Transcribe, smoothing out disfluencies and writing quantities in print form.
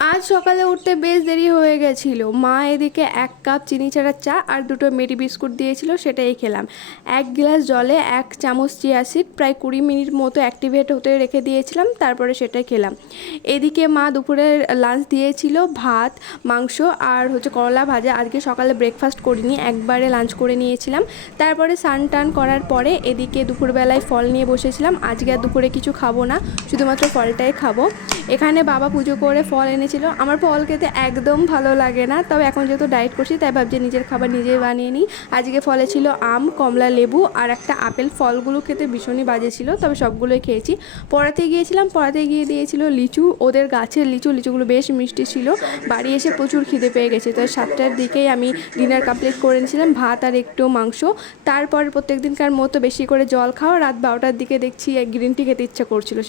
আজ সকালে উঠতে বেশ দেরি হয়ে গেছিল। মা এদিকে 1 কাপ চিনি ছাড়া চা আর 2টো মেরি বিস্কুট দিয়েছিল, সেটাই খেলাম। 1 গ্লাস জলে 1 চামচ চিয়া সিড প্রায় 20 মিনিট মতো অ্যাক্টিভেট হতে রেখে দিয়েছিলাম, তারপরে সেটাই খেলাম। এদিকে মা দুপুরের লাঞ্চ দিয়েছিল ভাত, মাংস আর করলা ভাজা। আজকে সকালে ব্রেকফাস্ট করিনি, একবারে লাঞ্চ করে নিয়েছিলাম। তারপরে স্নান টান করার পরে এদিকে দুপুরবেলায় ফল নিয়ে বসেছিলাম। আজকে আর দুপুরে কিছু খাবো না, শুধুমাত্র ফলটাই খাবো। এখানে বাবা পুজো করে ফল এনেছিল। আমার ফল খেতে একদম ভালো লাগে না, তবে এখন যেহেতু ডায়েট করছি তাই ভাবছি নিজের খাবার নিজেই বানিয়ে নিই। আজকে ফলে ছিল আম, কমলা, লেবু আর একটা আপেল। ফলগুলো খেতে ভীষণই বাজে ছিল, তবে সবগুলোই খেয়েছি। পড়াতে গিয়েছিলাম, পড়াতে গিয়ে দিয়েছিল লিচু, ওদের গাছের লিচুগুলো বেশ মিষ্টি ছিল। বাড়ি এসে প্রচুর খিদে পেয়ে গেছে, তো 7টার দিকেই আমি ডিনার কমপ্লিট করে নিয়েছিলাম, ভাত আর একটু মাংস। তারপর প্রত্যেক দিনকার মতো বেশি করে জল খাওয়া। রাত 12টার দিকে দেখছি গ্রিন টি খেতে ইচ্ছা করছিল।